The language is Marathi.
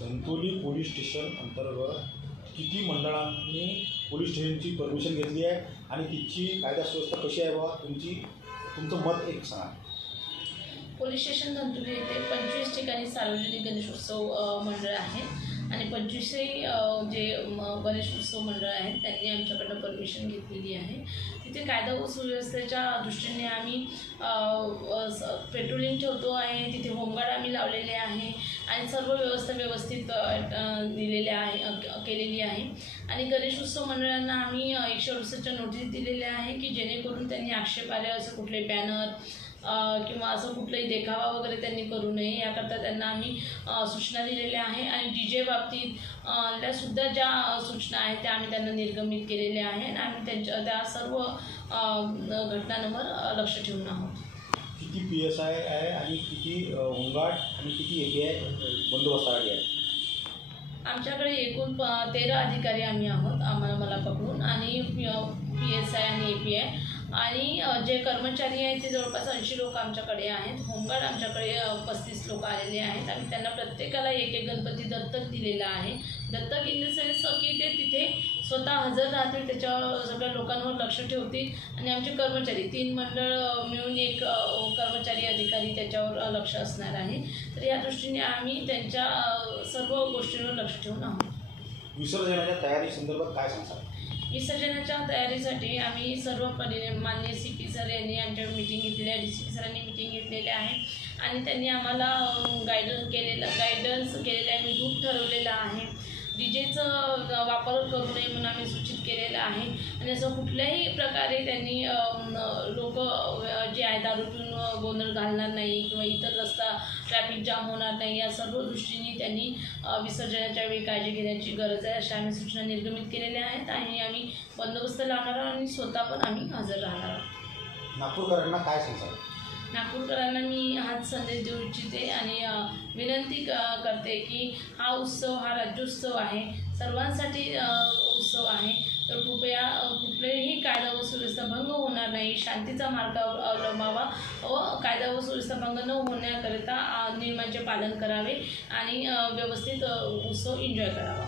धंतोली पोलीस स्टेशन अंतर्गत किती मंडळांनी पोलीस स्टेशनची परमिशन घेतली आहे आणि तिची कायदा सुव्यवस्था कशी आहे बाबा, तुमचं मत एक सांगा. पोलीस स्टेशन धंतोली येथे 25 ठिकाणी सार्वजनिक गणेशोत्सव मंडळ आहेत आणि 25ही जे गणेशोत्सव मंडळ आहेत त्यांनी आमच्याकडनं परमिशन घेतलेली आहे. तिथे कायदा व सुव्यवस्थेच्या दृष्टीने आम्ही पेट्रोलिंग ठेवतो आहे. तिथे होमगार्ड आम्ही लावलेले आहे आणि सर्व व्यवस्था व्यवस्थित दिलेल्या केलेली आहे. आणि गणेशोत्सव मंडळांना आम्ही 168च्या नोटीस दिलेल्या आहे की जेणेकरून त्यांनी आक्षेपार्ह असं कुठले बॅनर किंवा असं कुठलाही देखावा वगैरे त्यांनी करू नये याकरता त्यांना आम्ही सूचना दिलेल्या आहे. आणि DJ बाबतीत सुद्धा ज्या सूचना आहेत त्या आम्ही त्यांना निर्गमित केलेल्या आहे आणि आम्ही त्या सर्व घटनांवर लक्ष ठेवून आहोत. किती PSI आहे आणि किती होमगार्ड आणि किती API बंदोबस्तासाठी आहे? आमच्याकडे एकूण 13 अधिकारी आम्ही आहोत मला पकडून, आणि PSI आणि API आणि जे कर्मचारी आहेत ते जवळपास 80 लोक आमच्याकडे आहेत. होमगार्ड आमच्याकडे 35 लोक आलेले आहेत. आम्ही त्यांना प्रत्येकाला एक गणपती दत्तक दिलेला आहे. दत्तक इन द सेन्स की ते तिथे स्वतः हजर राहतील, त्याच्यावर सगळ्या लोकांवर लक्ष ठेवतील आणि आमचे कर्मचारी 3 मंडळ मिळून एक कर्मचारी अधिकारी त्याच्यावर लक्ष असणार आहे. तर या दृष्टीने आम्ही त्यांच्या सर्व गोष्टींवर लक्ष ठेवून आहोत. विसर्जनाच्या तयारी संदर्भात काय सांगता? विसर्जनाच्या तयारीसाठी आम्ही सर्व माननीय CP सर यांनी आमच्या मीटिंग घेतलेली आहे, DCP सरांनी मीटिंग घेतलेल्या आहे आणि त्यांनी आम्हाला गायडन्स केलेलं आहे. मी रूट ठरवलेलं आहे. DJचा वापर करू नये म्हणून आम्ही सूचित केलेलं आहे. आणि असं कुठल्याही प्रकारे त्यांनी लोक जे आहे दारू पिऊन गोंधळ घालणार नाही किंवा इतर रस्ता ट्रॅफिक जाम होणार नाही या सर्व दृष्टीने त्यांनी विसर्जनाच्या वेळी काळजी घेण्याची गरज आहे अशा आम्ही सूचना निर्गमित केलेल्या आहेत. आणि आम्ही बंदोबस्त लावणार आहोत आणि स्वतः पण आम्ही हजर राहणार आहोत. नागपूरकरांना काय सांगता? नागपूरकरांना मी हाच संदेश देऊ इच्छिते आणि विनंती करते की हा उत्सव हा राज्योत्सव आहे, सर्वांसाठी उत्सव आहे. तर कृपया कुठलेही कायदा व सुव्यवस्था भंग होणार नाही, शांतीचा मार्ग अवलंबावा व कायदा व सुव्यवस्था भंग न होण्याकरिता नियमांचे पालन करावे आणि व्यवस्थित उत्सव एन्जॉय करावा.